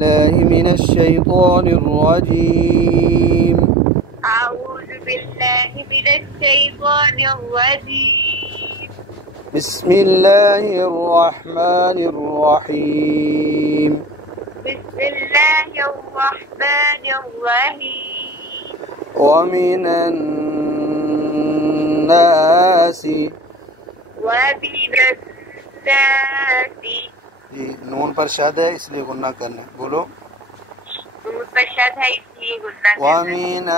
الله من الشيطان الرجيم. أعوذ بالله من الشيطان الرجيم. بسم الله الرحمن الرحيم. بسم الله الرحمن الرحيم. ومن الناس नून पर शद है इसलिए गुन्ना करना है। बोलो नून पर शद है इसलिए गुन्ना करना है। वमिन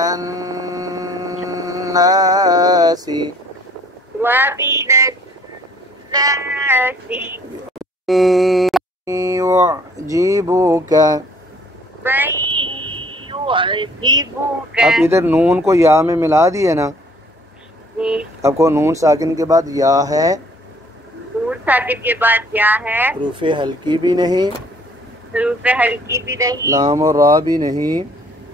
अन्नासी युअजिबुका। अब इधर नून को या में मिला दिए ना। आपको नून साकिन के बाद या है, नून साकिन के बाद या है, रूफे हल्की भी नहीं, रूफे हल्की भी नहीं, लाम और रा भी नहीं,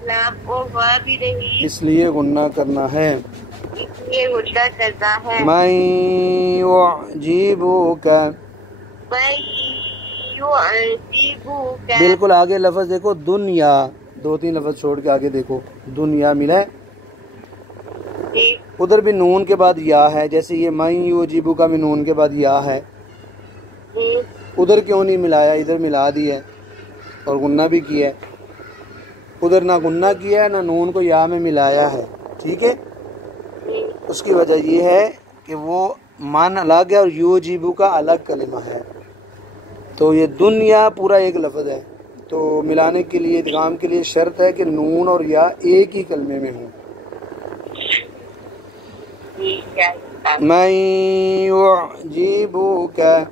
लाम और रा भी नहीं, इसलिए गुन्ना करना है। इसलिए गुन्ना करना है। मैं युअजिबुका, बिल्कुल आगे लफ्ज देखो दुनिया, दो तीन लफ्ज छोड़ के आगे देखो दुनिया मिला है। उधर भी नून के बाद या है, जैसे ये मैं युअजिबु का भी नून के बाद या है। उधर क्यों नहीं मिलाया, इधर मिला दिया और गुन्ना भी किया है। उधर ना गुन्ना किया है ना नून को या में मिलाया है। ठीक है, उसकी वजह ये है कि वो मान अलग है और युअजिबु का अलग कलिमा है। तो ये दुनिया पूरा एक लफ्ज है, तो मिलाने के लिए इदगाम के लिए शर्त है कि नून और या एक ही कलमे में हो। मैं युअजिबुका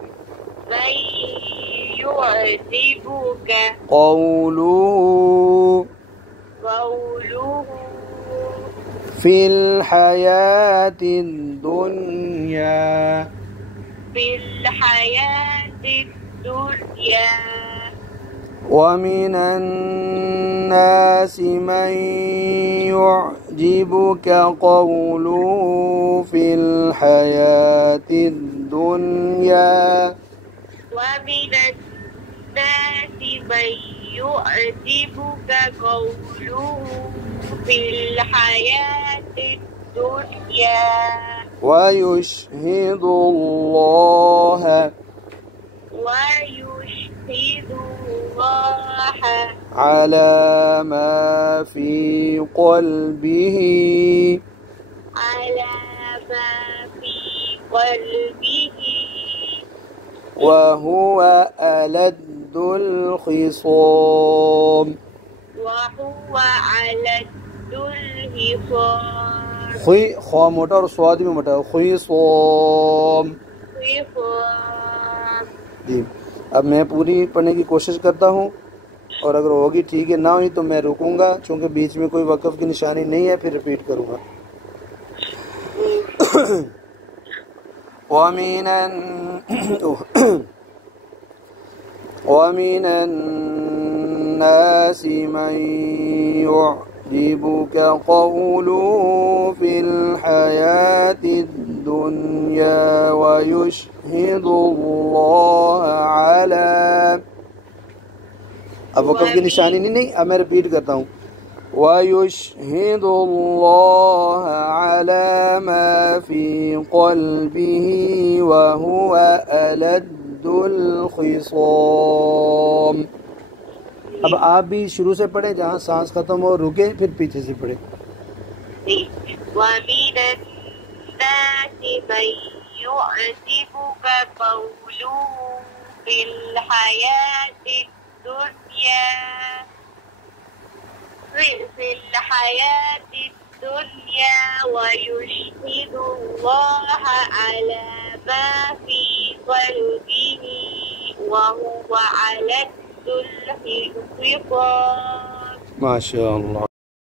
क़ौलुहु फिल हयातिद दुनिया वमिन अन्नासि मन युअजिबुका क़ौलुहु फिल हयातिद दुनिया ومن الناس من يعجبك قوله في الحياة الدنيا ويشهد الله على ما في قلبه وهو ألد الخصام खुई ख्वा मोटा और स्वाद भी मोटा है। खुईसोम जी। अब मैं पूरी पढ़ने की कोशिश करता हूँ और अगर होगी ठीक है, ना हुई तो मैं रुकूंगा, चूँकि बीच में कोई वक़्फ़ की निशानी नहीं है, फिर रिपीट करूँगा। ومن الناس من يعجبك قوله في الحياة الدنيا ويشهد الله على। अब वक़्फ़ की निशानी नहीं, अब मैं रिपीट करता हूँ। ويشهد الله على ما في قلبه وهو ألد الخصام। अब आप भी शुरू से पढ़े, जहाँ सांस खत्म हो रुके, फिर पीछे से पढ़े। ومن الناس من يعجبك قوله في الحياة الدنيا ويشهد الله على ما في قلبه وهو ألد الخصام। ما شاء الله।